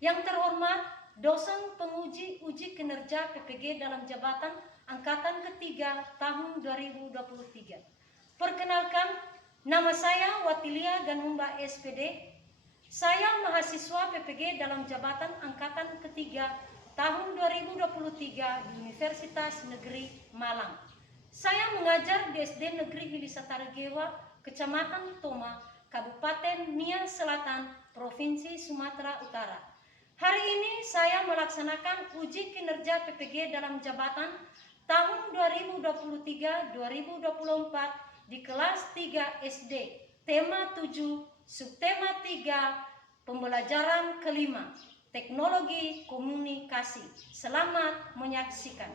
Yang terhormat, dosen penguji uji kinerja PPG dalam jabatan angkatan ketiga tahun 2023. Perkenalkan, nama saya Watilia Ganumba SPD. Saya mahasiswa PPG dalam jabatan angkatan ketiga tahun 2023 di Universitas Negeri Malang. Saya mengajar di SD Negeri Hilisatara Gewa, Kecamatan Toma, Kabupaten Nia Selatan, Provinsi Sumatera Utara. Hari ini saya melaksanakan uji kinerja PPG dalam jabatan tahun 2023-2024 di kelas 3 SD, tema 7, subtema 3, pembelajaran kelima, teknologi komunikasi. Selamat menyaksikan.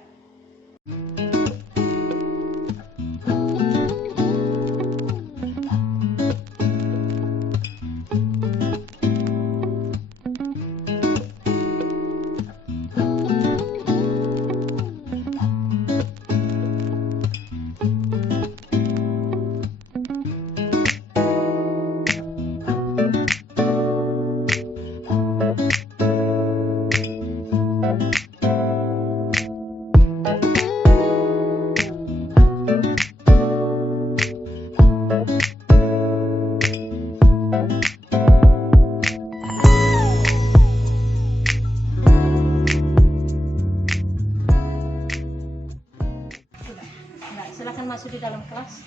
Silakan masuk di dalam kelas.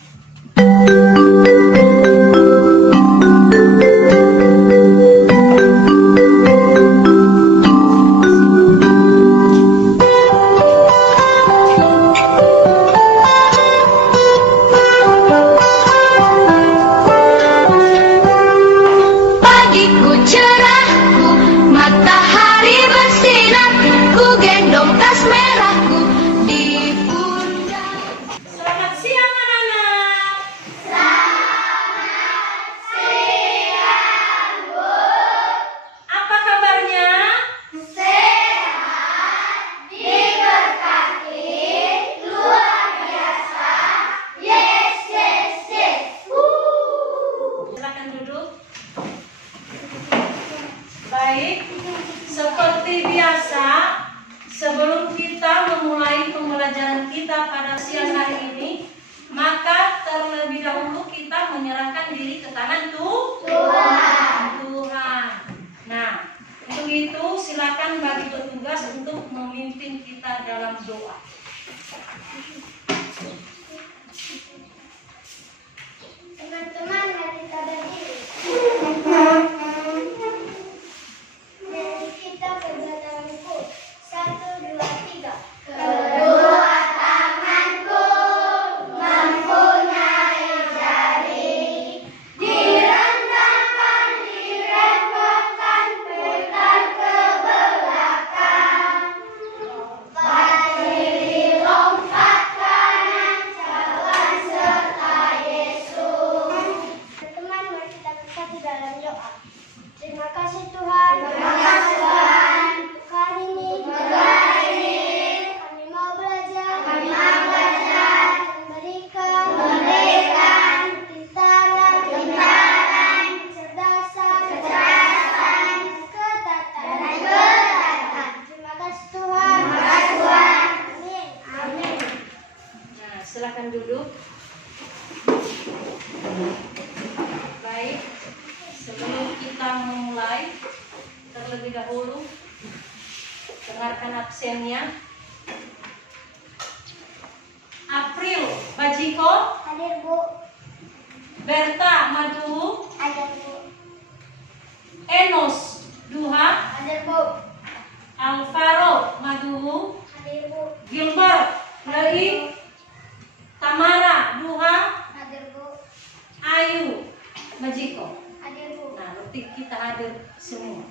Pagiku cerahku, matahari bersinar, ku gendong tas merahku di pundak. Selamat siang anak-anak. Selamat siang, Bu. Apa kabarnya? Sehat, diberkati, luar biasa. Yes, yes, yes. Silakan duduk. Baik, seperti biasa, sebelum kita memulai pembelajaran kita pada siang hari ini, maka terlebih dahulu kita menyerahkan diri ke tangan Tuhan. Nah, untuk itu silakan bagi petugas untuk memimpin kita dalam doa. Teman-teman, mari kita berdiri. Mari kita kedua tanganku. 1, 2, 3. Kedua tanganku mempunyai jari. Direntangkan, diremukkan, putar ke belakang. Berdiri, lompat kanan, jalan serta Yesus. Teman-teman, mari kita bersatu dalam doa. Terima kasih Tuhan. Terima kasih Tuhan. Untuk hari ini. Kami mau belajar. Memberikan. Pintaran. Kecerdasan. Ketatanan. Terima kasih Tuhan. Amin. Nah, silakan duduk. Baik, sebelum kita memulai, terlebih dahulu dengarkan absennya. April Bajiko, Hadir Bu. Berta Madu, Hadir Bu. Enos Duha, Hadir Bu. Alvaro Madu, Hadir Bu. Gilbert Lei, Tamara Duha, Hadir Bu. Ayu Bajiko. Hadir Bu. Nah, berarti kita hadir semua.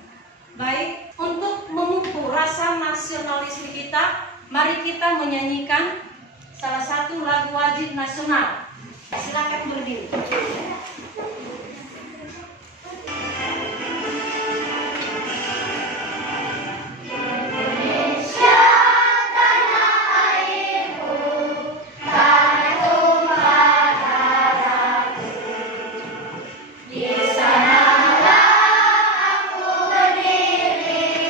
Baik, untuk memupuk rasa nasionalisme kita, mari kita menyanyikan salah satu lagu wajib nasional. Silakan berdiri. Indonesia tanah airku, tanah tumpah darahku. Di sanalah aku berdiri.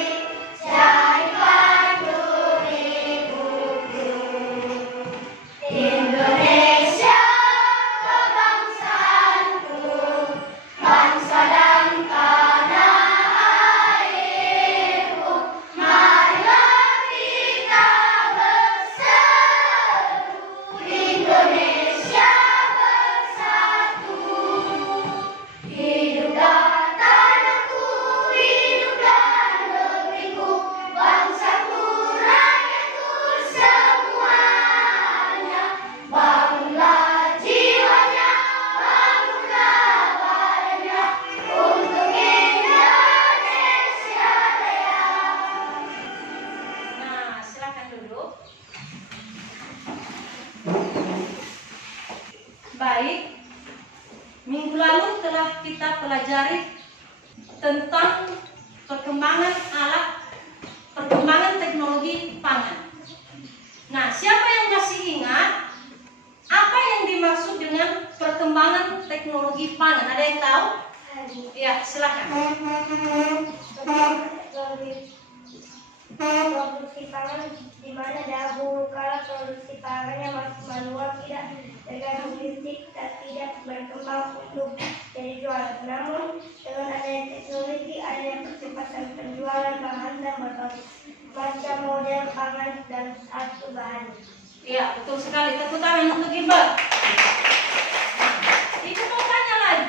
lalu telah kita pelajari tentang perkembangan teknologi pangan. Nah, siapa yang masih ingat apa yang dimaksud dengan perkembangan teknologi pangan? Ada yang tahu? Ya, silakan. Produksi pangan di mana dahulu kala produksi pangannya masih manual, tidak dengan logistik dan tidak berkembang untuk jadi jualan. Namun dengan adanya teknologi, adanya percepatan penjualan bahan dan berbagai macam model pangan dan satu bahan. Iya, betul sekali. Tepuk tangan untuk Gilbert. Itu mau tanya lagi.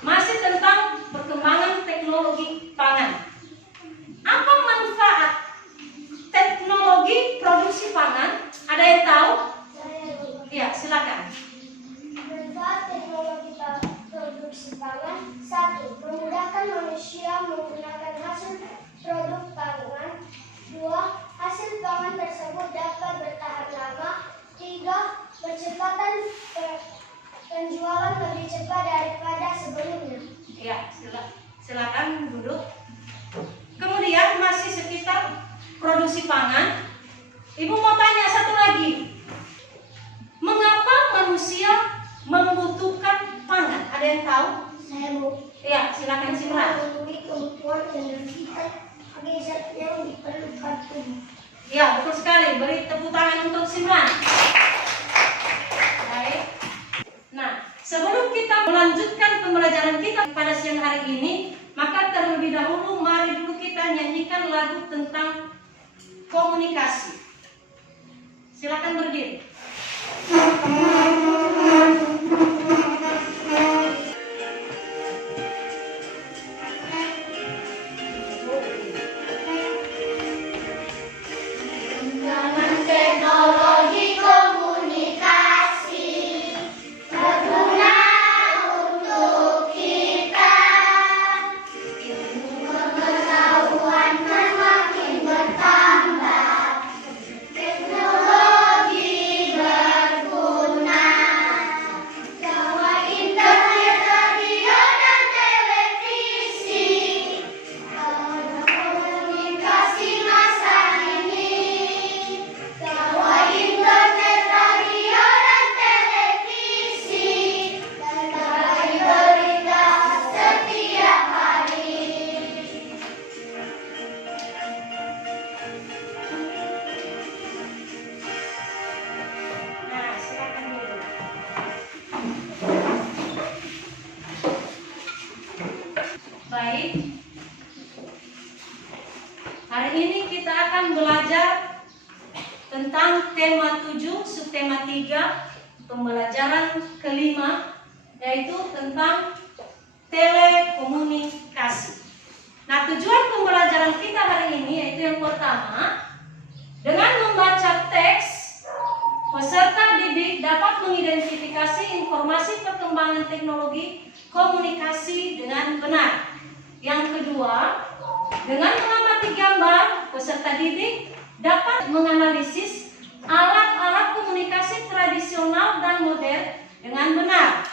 Masih tentang perkembangan teknologi pangan. Apa manfaat teknologi produksi pangan? Ada yang tahu? Iya, silakan. Manfaat teknologi produksi pangan: 1. Memudahkan manusia menggunakan hasil produk pangan. 2. Hasil pangan tersebut dapat bertahan lama. 3. Percepatan penjualan lebih cepat daripada sebelumnya. Iya, silakan duduk. Kemudian masih sekitar produksi pangan. Ibu mau tanya satu lagi. Mengapa manusia membutuhkan pangan? Ada yang tahu? Saya mau Iya, silakan Simran. memenuhi kebutuhan energi dan zat yang diperlukan tubuh. Iya, betul sekali. Beri tepuk tangan untuk Simran. Baik. Nah, sebelum kita melanjutkan pembelajaran kita pada siang hari ini, maka terlebih dahulu mari dulu kita nyanyikan lagu tentang komunikasi. Silakan berdiri. Perkembangan teknologi komunikasi berguna untuk kita. Ilmu pengetahuan semakin bertambah. Teknologi berguna. Gawai internet, radio, dan televisi. Komunikasi masa ini. Gawai internet, radio, dan televisi. Gawai berita setiap hari. Nah, silakan dulu. Baik. Hari ini kita akan belajar tentang tema 7, subtema 3, pembelajaran kelima, yaitu tentang telekomunikasi. Nah, tujuan pembelajaran kita hari ini yaitu yang pertama, dengan membaca teks, peserta didik dapat mengidentifikasi informasi perkembangan teknologi komunikasi dengan benar. Yang kedua, dengan mengamati gambar, peserta didik dapat menganalisis alat-alat komunikasi tradisional dan modern dengan benar.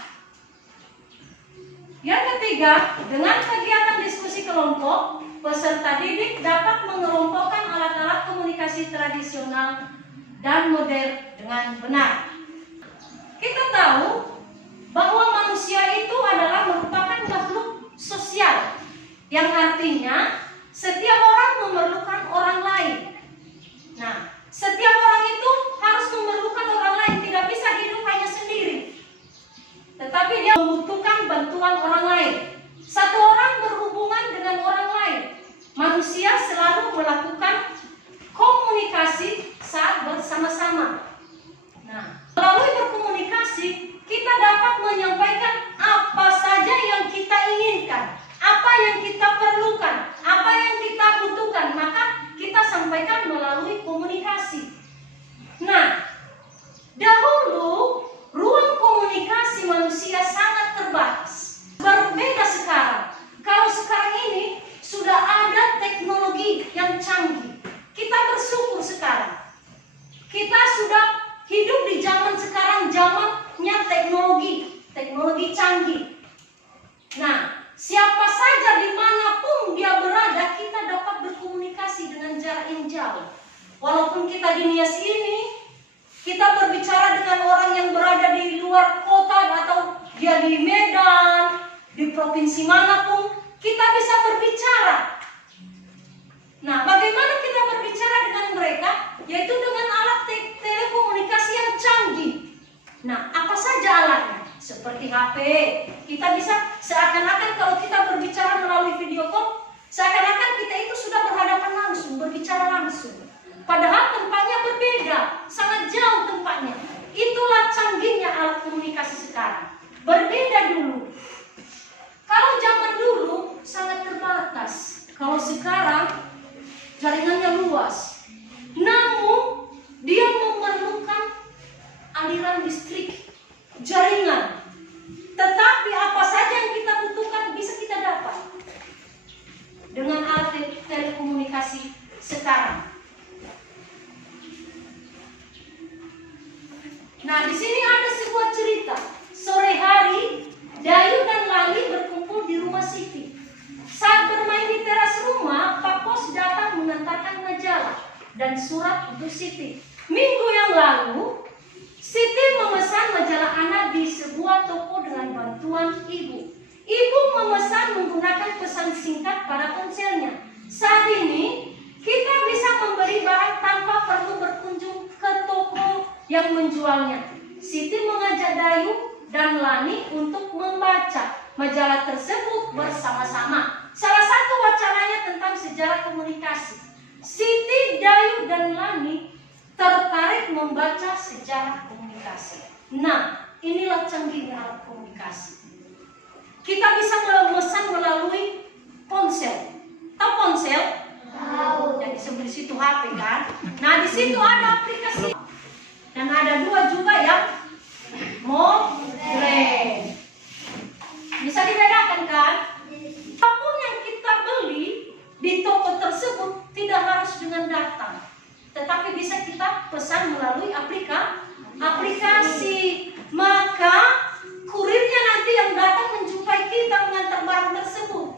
Yang ketiga, dengan kegiatan diskusi kelompok, peserta didik dapat mengelompokkan alat-alat komunikasi tradisional dan modern dengan benar. Kita tahu bahwa manusia itu adalah merupakan makhluk sosial, yang artinya setiap orang memerlukan orang lain. Nah, setiap orang itu harus memerlukan orang lain, tidak bisa hidup hanya sendiri. Tetapi dia membutuhkan bantuan orang lain. Satu orang berhubungan dengan orang lain. Manusia selalu melakukan komunikasi saat bersama-sama. Nah, melalui berkomunikasi, kita dapat menyampaikan apa saja yang kita inginkan, apa yang kita perlukan, apa yang kita butuhkan kota dunia sini, kita berbicara dengan orang yang berada di luar kota atau dia di Medan, di provinsi manapun, kita bisa berbicara. Nah, bagaimana kita berbicara dengan mereka? Yaitu dengan alat telekomunikasi yang canggih. Nah, apa saja alatnya? Seperti HP. Kita bisa seakan-akan kalau kita berbicara melalui video call, seakan-akan kita itu sudah berhadapan langsung, berbicara langsung. Padahal tempatnya berbeda, sangat jauh tempatnya. Itulah canggihnya alat komunikasi sekarang. Berbeda dulu. Kalau zaman dulu sangat terbatas. Kalau sekarang jaringannya luas. Namun dia memerlukan aliran listrik, jaringan. Tetapi apa saja yang kita butuhkan bisa kita dapat dengan alat telekomunikasi sekarang. Nah, di sini ada sebuah cerita. Sore hari, Dayu dan Lali berkumpul di rumah Siti. Saat bermain di teras rumah, Pak Pos datang mengantarkan majalah dan surat untuk Siti. Minggu yang lalu, Siti memesan majalah anak di sebuah toko dengan bantuan ibu. Ibu memesan menggunakan pesan singkat pada ponselnya. Saat ini, kita bisa membeli barang tanpa perlu berkunjung ke toko yang menjualnya. Siti mengajak Dayu dan Lani untuk membaca majalah tersebut bersama-sama. Salah satu wacananya tentang sejarah komunikasi. Siti, Dayu, dan Lani tertarik membaca sejarah komunikasi. Nah, inilah canggihnya alat komunikasi. Kita bisa memesan melalui ponsel. Tahu ponsel? Tahu. Yang di situ HP kan? Nah, di situ ada aplikasi. Dan ada dua juga yang modern. Bisa dibedakan kan? Apapun yang kita beli di toko tersebut tidak harus dengan datang, tetapi bisa kita pesan melalui aplikasi. Maka kurirnya nanti yang datang menjumpai kita mengantar barang tersebut.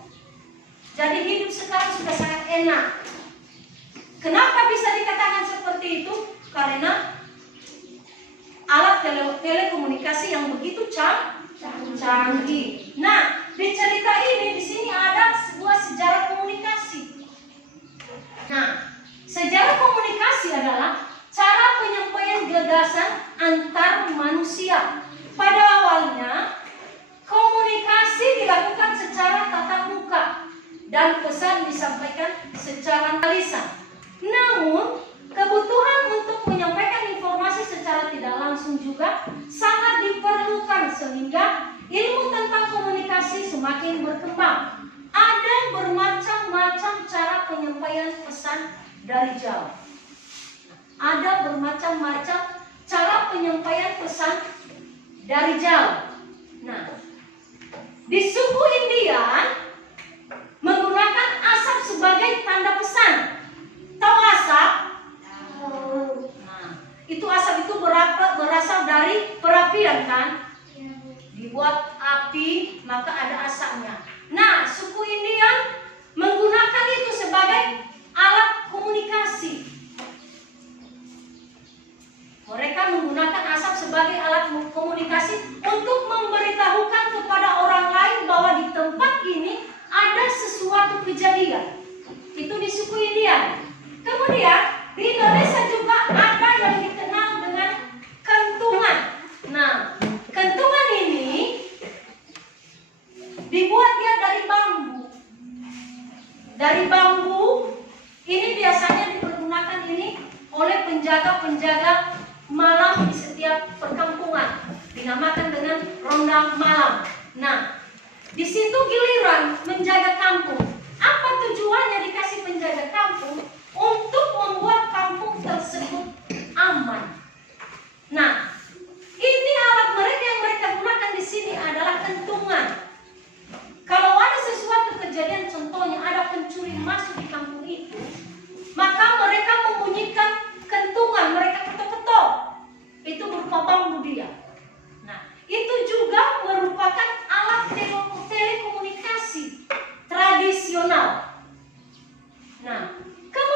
Jadi hidup sekarang sudah sangat enak. Kenapa bisa dikatakan seperti itu? Karena alat telekomunikasi yang begitu canggih. Nah, di cerita ini di sini ada sebuah sejarah komunikasi. Nah, sejarah komunikasi adalah cara penyampaian gagasan antar manusia. Pada awalnya, komunikasi dilakukan secara tatap muka dan pesan disampaikan secara lisan. Namun, kebutuhan untuk menyampaikan informasi secara tidak langsung juga sangat diperlukan sehingga ilmu tentang komunikasi semakin berkembang. Ada bermacam-macam cara penyampaian pesan dari jauh. Ada bermacam-macam cara penyampaian pesan dari jauh. Nah, di suku Indian menggunakan asap sebagai tanda pesan. Tahu asap? Nah, itu asap itu berasal dari perapian kan? Dibuat api maka ada asapnya. Nah, suku Indian menggunakan itu sebagai alat komunikasi. Mereka menggunakan asap sebagai alat komunikasi untuk memberitahukan kepada orang lain bahwa di tempat ini ada sesuatu kejadian. Itu di suku Indian. Kemudian di Indonesia juga ada yang dikenal dengan kentungan. Nah, kentungan ini dibuat dia dari bambu. Dari bambu ini biasanya dipergunakan ini oleh penjaga-penjaga malam di setiap perkampungan, dinamakan dengan ronda malam. Nah, di situ giliran menjaga kampung. Apa tujuannya dikasih penjaga kampung? Untuk membuat kampung tersebut aman. Nah, ini alat mereka yang mereka gunakan di sini adalah kentungan. Kalau ada sesuatu kejadian, contohnya ada pencuri masuk di kampung itu, maka mereka membunyikan kentungan, mereka ketok-ketok. Itu berupa bambu dia. Nah, itu juga merupakan alat telekomunikasi tradisional. Nah, kemudian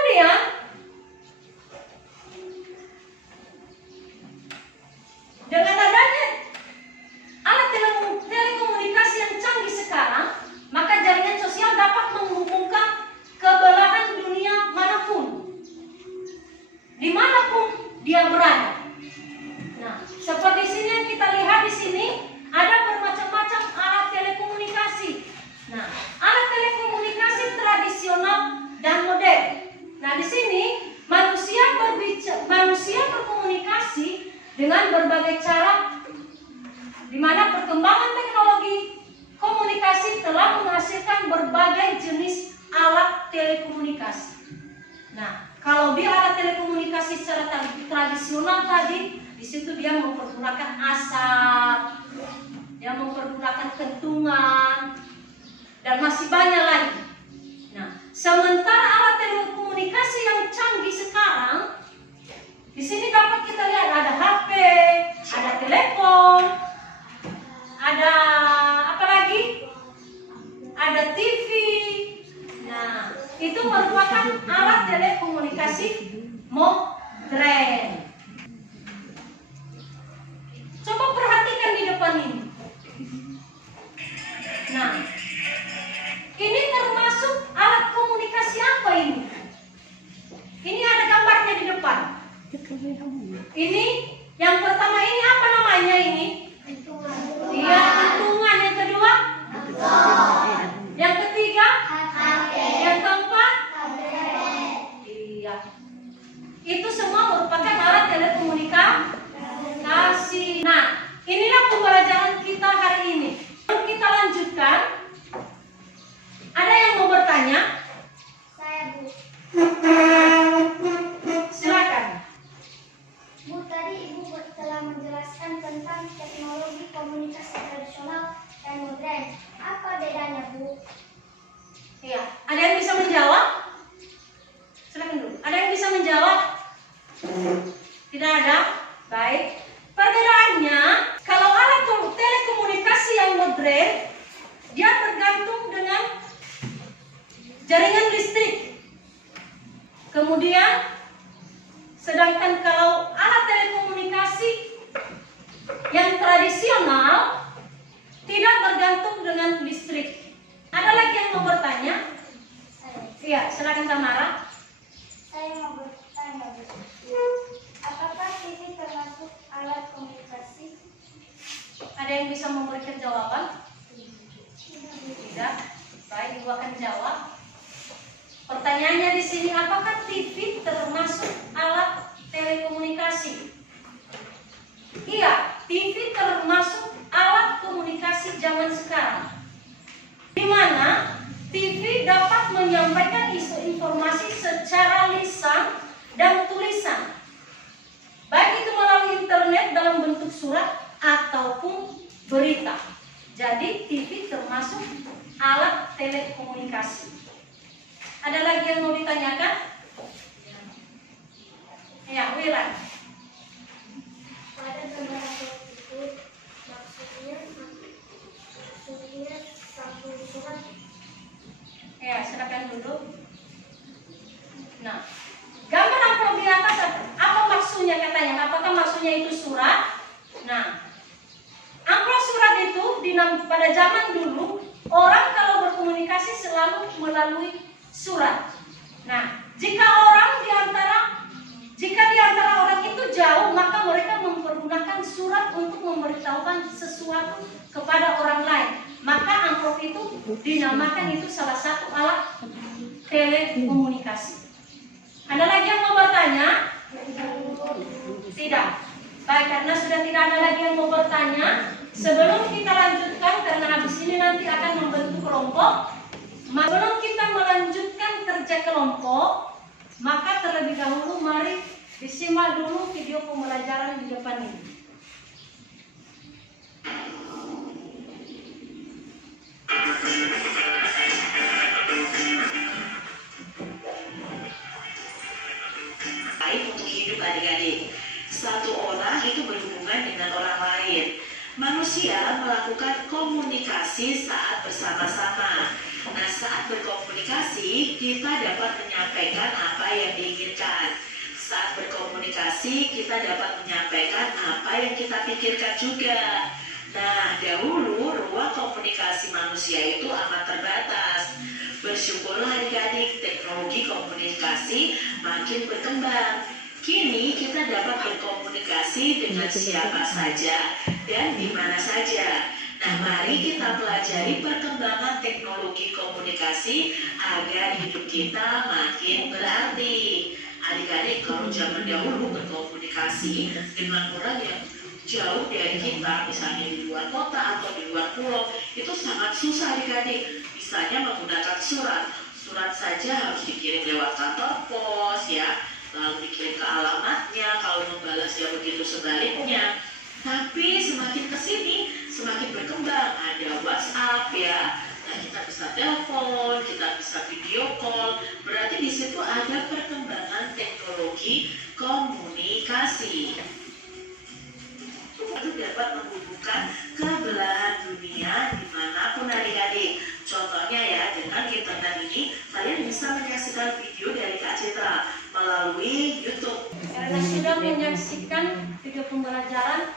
alat telekomunikasi. Nah, kalau dia alat telekomunikasi secara tradisional tadi, di situ dia mempergunakan asap, dia mempergunakan kentungan, dan masih banyak lagi. Nah, sementara alat telekomunikasi yang canggih sekarang, di sini dapat kita lihat ada HP, ada telepon, ada apa lagi? Ada TV. Nah, itu merupakan alat telekomunikasi modern. Coba perhatikan di depan ini. Nah, ini termasuk alat komunikasi apa ini? Ini ada gambarnya di depan. Ini yang pertama ini apa namanya ini? Iya, hitungan. Yang kedua? Yang ketiga? Yang keempat? Iya. Itu semua merupakan alat telekomunikasi. Nah, inilah pembelajaran kita hari ini. Kita lanjutkan. Ada yang mau bertanya? Saya, Bu. Silakan. Bu, tadi Ibu telah menjelaskan tentang teknologi komunikasi tradisional dan modern. Apa bedanya, Bu? Iya. Ada yang bisa menjawab? Silakan dulu. Ada yang bisa menjawab? Tidak ada? Baik. Perbedaannya, kalau alat telekomunikasi yang modern, dia tergantung dengan jaringan listrik. Kemudian, sedangkan kalau alat telekomunikasi yang tradisional tidak bergantung dengan listrik. Ada lagi yang mau bertanya? Iya, silakan Tamara. Saya mau bertanya, Bu. Apakah TV termasuk alat komunikasi? Ada yang bisa memberikan jawaban? Tidak. Baik, Ibu akan jawab. Pertanyaannya di sini, apakah TV termasuk alat telekomunikasi? Iya, TV termasuk alat komunikasi zaman sekarang. Di mana TV dapat menyampaikan informasi secara lisan dan tulisan, baik itu melalui internet dalam bentuk surat ataupun berita. Jadi TV termasuk alat telekomunikasi. Ada lagi yang mau ditanyakan? Ya, Wira. Pada gambar tersebut, maksudnya satu surat. Ya, silakan duduk. Nah, gambar amplop di atas apa maksudnya katanya? Apakah maksudnya itu surat? Nah, amplop surat itu pada zaman dulu orang kalau berkomunikasi selalu melalui surat. Nah, jika di antara orang itu jauh, maka mereka mempergunakan surat untuk memberitahukan sesuatu kepada orang lain. Maka amplop itu dinamakan itu salah satu alat telekomunikasi. Ada lagi yang mau bertanya? Tidak. Baik, karena sudah tidak ada lagi yang mau bertanya, sebelum kita lanjutkan, karena habis ini nanti akan membentuk kelompok. Sebelum kita melanjutkan kerja kelompok, maka terlebih dahulu mari disimak dulu video pembelajaran di depan ini. Baik untuk hidup adik-adik. Satu orang itu berhubungan dengan orang lain. Manusia melakukan komunikasi saat bersama-sama. Nah, saat berkomunikasi kita dapat menyampaikan apa yang diinginkan. Saat berkomunikasi kita dapat menyampaikan apa yang kita pikirkan juga. Nah, dahulu ruang komunikasi manusia itu amat terbatas. Bersyukurlah adik-adik, teknologi komunikasi makin berkembang. Kini kita dapat berkomunikasi dengan siapa saja dan di mana saja. Nah, mari kita pelajari perkembangan teknologi komunikasi agar hidup kita makin berarti. Adik-adik, kalau zaman dahulu berkomunikasi dengan orang yang jauh dari kita, misalnya di luar kota atau di luar pulau, itu sangat susah adik-adik. Misalnya menggunakan surat Surat saja harus dikirim lewat kantor pos ya, lalu dikirim ke alamatnya, kalau membalas ya begitu sebaliknya. Tapi semakin kesini semakin berkembang, ada WhatsApp ya. Nah, kita bisa telepon, kita bisa video call. Berarti di situ ada perkembangan teknologi komunikasi. Itu dapat menghubungkan ke belahan dunia dimanapun adik-adik. Contohnya ya, dengan internet ini kalian bisa menyaksikan video dari Kak Citra melalui YouTube. Karena sudah menyaksikan video pembelajaran,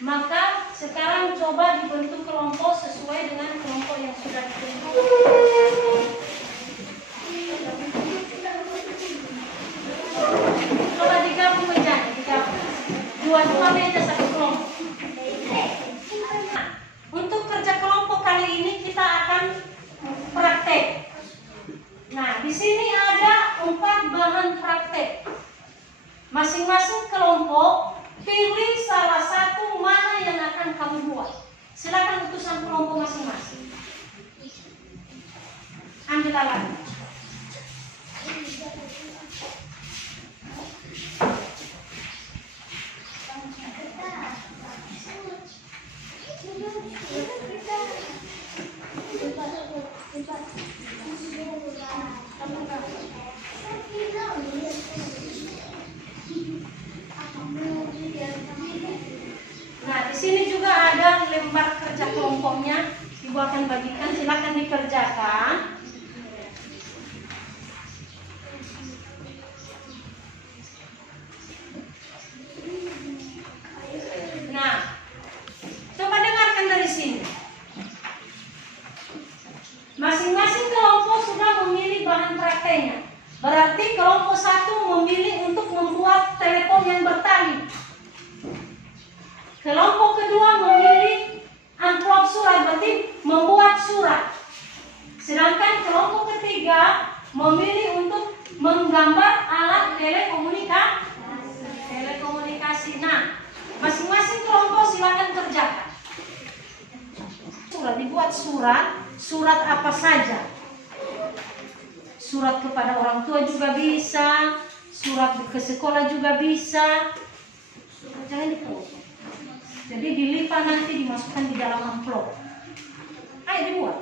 maka sekarang coba dibentuk kelompok sesuai dengan kelompok yang sudah dibentuk. Coba digabung mejanya, digabung. Dua-dua meja satu kelompok. Nah, untuk kerja kelompok kali ini kita akan praktek. Nah, di sini ada 4 bahan praktek. Masing-masing kelompok pilih salah satu mana yang akan kamu buat. Silakan utusan kelompok masing-masing. Ambil alat. Nah, di sini juga ada lembar kerja kelompoknya, Ibu akan bagikan, silakan dikerjakan. Nah, coba dengarkan dari sini. Masing-masing kelompok sudah memilih bahan prakteknya. Berarti kelompok 1 memilih untuk membuat telepon yang bertali. Kelompok kedua memilih amplop surat, berarti membuat surat. Sedangkan kelompok ketiga memilih untuk menggambar alat telekomunikasi. Nah, masing-masing kelompok silakan kerjakan. Surat dibuat surat apa saja. Surat kepada orang tua juga bisa, surat ke sekolah juga bisa. Jangan dipotong. Jadi dilipat nanti dimasukkan di dalam amplop. Ayo dibuat.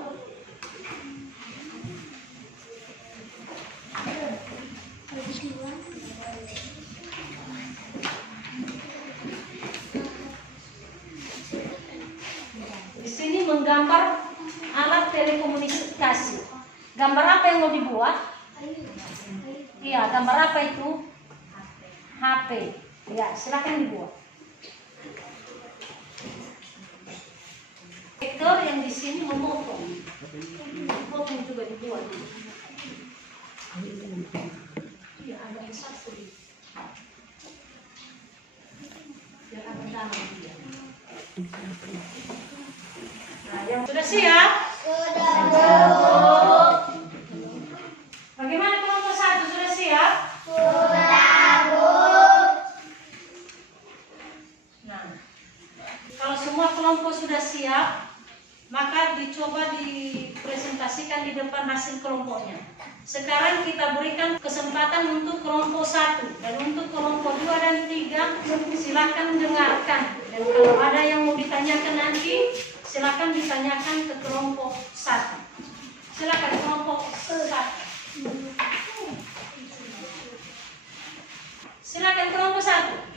Di sini menggambar alat telekomunikasi. Gambar apa yang mau dibuat? Iya, gambar apa itu? HP. Ya, silakan dibuat. Vektor yang di sini memotong. Potong juga dibuat. Iya, ada besar sedikit. Biar ada dalam dia. Nah, yang sudah siap? Sudah. Bagaimana kelompok 1 sudah siap? Sudah, Bu. Nah, kalau semua kelompok sudah siap, maka dicoba dipresentasikan di depan hasil kelompoknya. Sekarang kita berikan kesempatan untuk kelompok 1 dan untuk kelompok 2 dan 3 silakan dengarkan. Dan kalau ada yang mau ditanyakan nanti, silakan ditanyakan ke kelompok 1. Silakan kelompok 1. Silakan kelompok 1.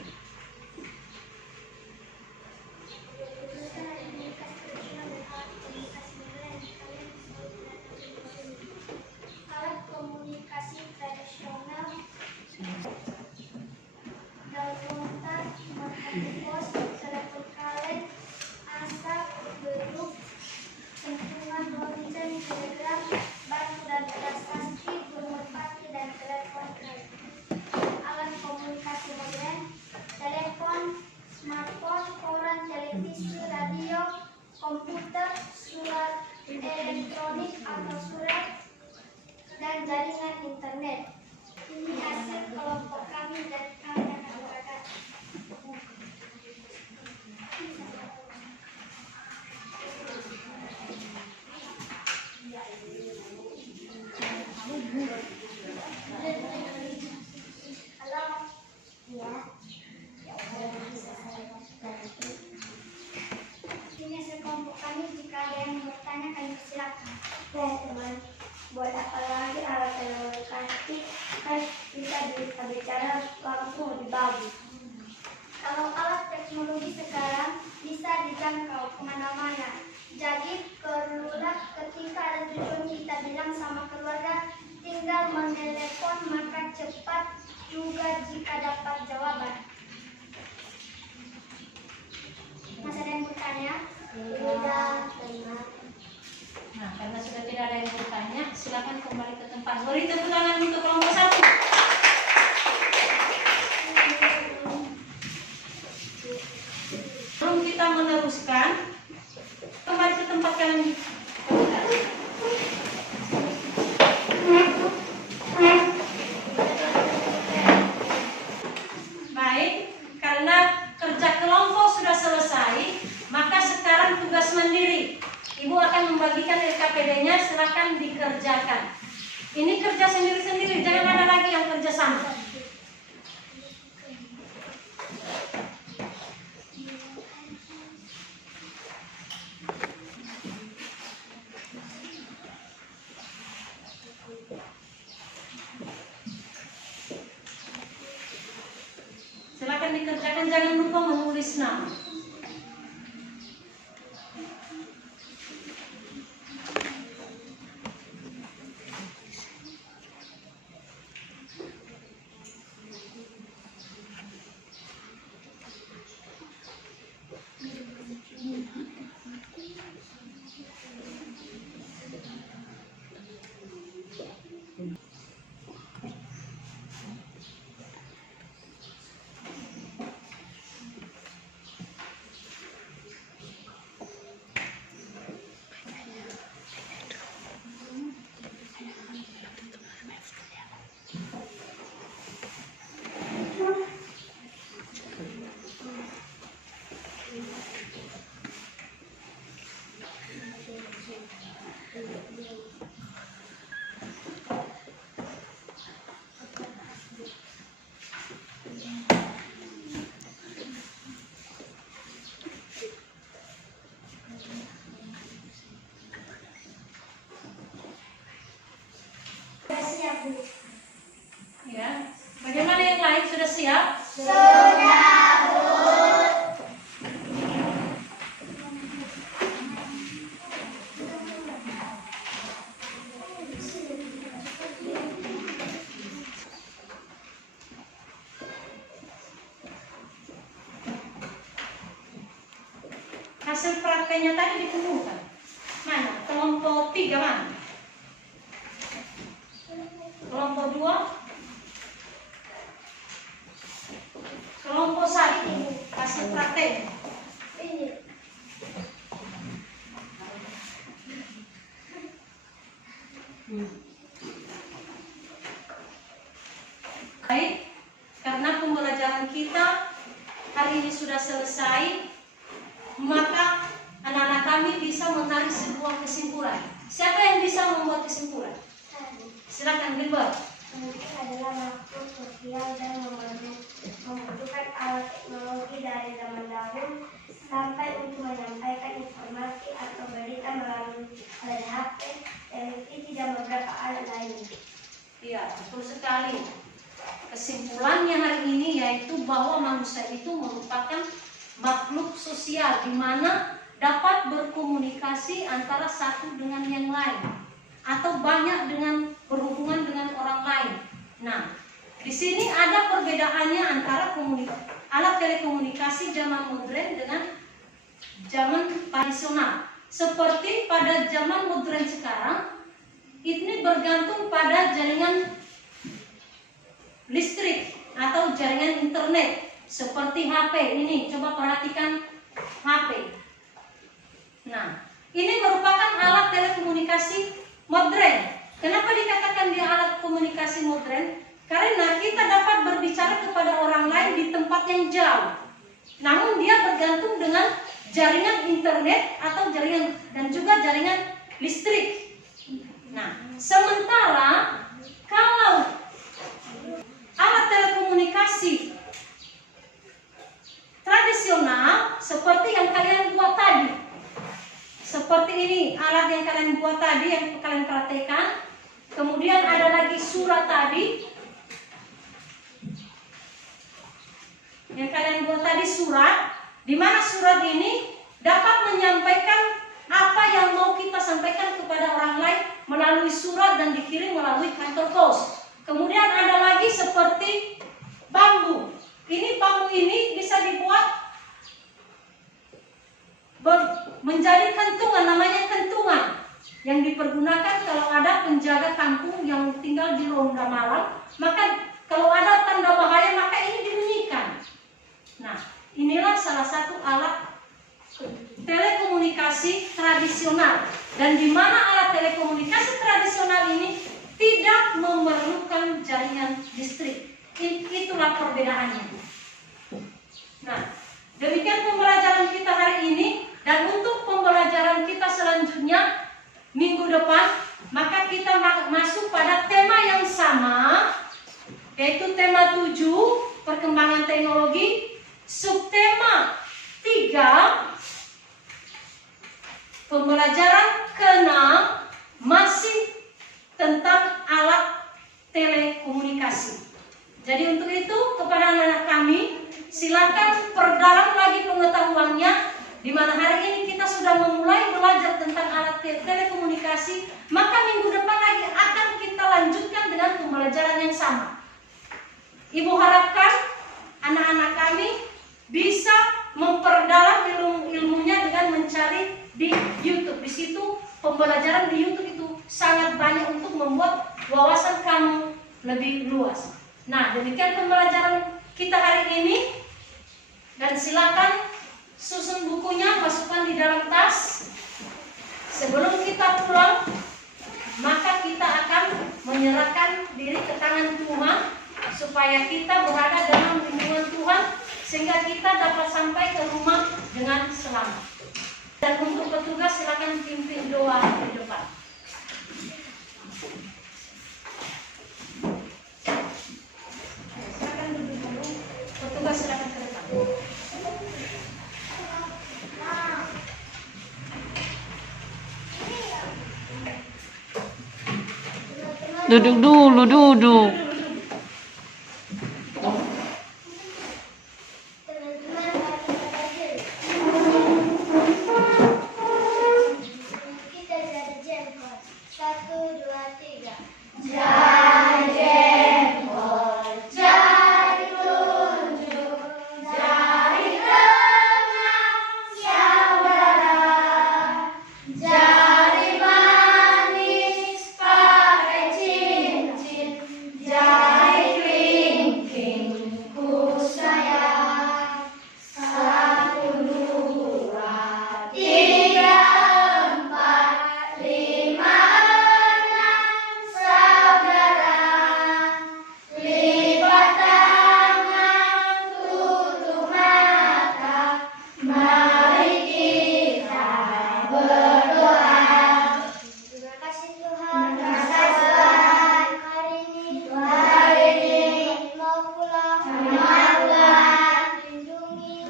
Alat komunikasi tradisional Dalmontar, pos, telepon kaleng, asap, beduk, sentuhan horizon, Halo. Iya. Ya udah bisa saya bantu. Ini sekelompok kami, jika ada yang bertanya kami silakan. Teman, buat apa lagi alat komunikasi? Kan bisa bicara langsung lebih bagus. Kalau alat teknologi sekarang bisa dijangkau kemana-mana. Jadi perlulah ketika ada tujuan kita bilang sama keluarga, tinggal menelepon maka cepat juga jika dapat jawaban. Masih ada yang bertanya? Tidak. Nah, karena sudah tidak ada yang bertanya, silakan kembali ke tempat. Beri tepuk tangan untuk kelompok 1. Sebelum kita meneruskan, kembali ke tempat kalian. Baik, karena kerja kelompok sudah selesai, maka sekarang tugas mandiri. Ibu akan membagikan LKPD-nya, silakan dikerjakan. Ini kerja sendiri-sendiri, jangan ada lagi yang kerja sama. Silakan dikerjakan, jangan lupa menulis nama. Ya, bagaimana yang lain sudah siap? Hasil prakteknya tadi dikumpulkan. Mana? Kelompok 3 mana? Kelompok 2? Kelompok 1 hasil praktek. Ini. Baik, karena pembelajaran kita hari ini sudah selesai, maka anak-anak kami bisa menarik sebuah kesimpulan. Siapa yang bisa membuat kesimpulan? Silakan Gilbert. Mungkin adalah makhluk sosial dan membutuhkan alat teknologi dari zaman dahulu sampai untuk menyampaikan informasi atau berita melalui HP, televisi, dan beberapa alat lainnya. Iya, betul sekali. Kesimpulannya hari ini yaitu bahwa manusia itu merupakan makhluk sosial di mana dapat berkomunikasi antara satu dengan yang lain atau banyak dengan berhubungan dengan orang lain. Nah, di sini ada perbedaannya antara alat telekomunikasi zaman modern dengan zaman tradisional. Seperti pada zaman modern sekarang, ini bergantung pada jaringan listrik atau jaringan internet. Seperti HP ini, coba perhatikan HP. Nah, ini merupakan alat telekomunikasi modern. Kenapa dikatakan dia alat komunikasi modern? Karena kita dapat berbicara kepada orang lain di tempat yang jauh. Namun dia bergantung dengan jaringan internet atau jaringan dan juga jaringan listrik. Nah, sementara tadi yang kalian perhatikan. Kemudian ada lagi surat tadi. Yang kalian buat tadi surat, di mana surat ini dapat menyampaikan apa yang mau kita sampaikan kepada orang lain melalui surat dan dikirim melalui kantor pos. Kemudian ada lagi seperti bambu. Ini bambu ini bisa dibuat menjadi kentungan, namanya kentungan, yang dipergunakan kalau ada penjaga kampung yang tinggal di ronda malam, maka kalau ada tanda bahaya maka ini dibunyikan. Nah, inilah salah satu alat telekomunikasi tradisional, dan di mana alat telekomunikasi tradisional ini tidak memerlukan jaringan listrik. Itulah perbedaannya. Nah, demikian pembelajaran kita hari ini, dan untuk pembelajaran kita selanjutnya minggu depan, maka kita masuk pada tema yang sama, yaitu tema 7, perkembangan teknologi, subtema 3, pembelajaran ke-6 masih tentang alat telekomunikasi. Jadi untuk itu kepada anak-anak kami, silakan perdalam lagi pengetahuannya, di mana hari ini kita sudah memulai belajar tentang alat telekomunikasi, maka minggu depan lagi akan kita lanjutkan dengan pembelajaran yang sama. Ibu harapkan anak-anak kami bisa memperdalam ilmunya dengan mencari di YouTube. Di situ pembelajaran di YouTube itu sangat banyak untuk membuat wawasan kamu lebih luas. Nah, demikian pembelajaran kita hari ini, dan silakan susun bukunya, masukkan di dalam tas. Sebelum kita pulang, maka kita akan menyerahkan diri ke tangan Tuhan, supaya kita berada dalam lindungan Tuhan, sehingga kita dapat sampai ke rumah dengan selamat. Dan untuk petugas silakan pimpin doa di depan. Silakan duduk dulu. Petugas silakan ke depan. Duduk dulu, duduk. Teman-teman, mari kita belajar. Kita jadi jempol. 1, 2, 3. Jari jempol, jari telunjuk, jari tengah saudara, jari manis pakai cincin, jari kelingking ku sayang. 1, 2, 3, 4, 5, 6 saudara. Lipat tangan, tutup mata, mari kita berdoa. Terima kasih Tuhan. Terima kasih Tuhan. Hari ini mau pulang. Lindungi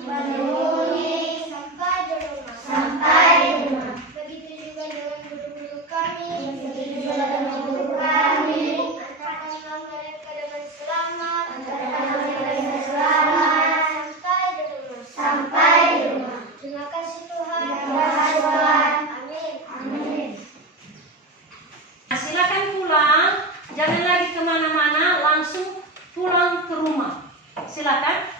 sampai di rumah. Begitu juga dengan guru-guru kami. Antarkanlah mereka dengan selamat. Sampai di rumah. Terima kasih Tuhan. Amin. Nah, silakan pulang, jangan lagi kemana-mana, langsung pulang ke rumah. Silakan.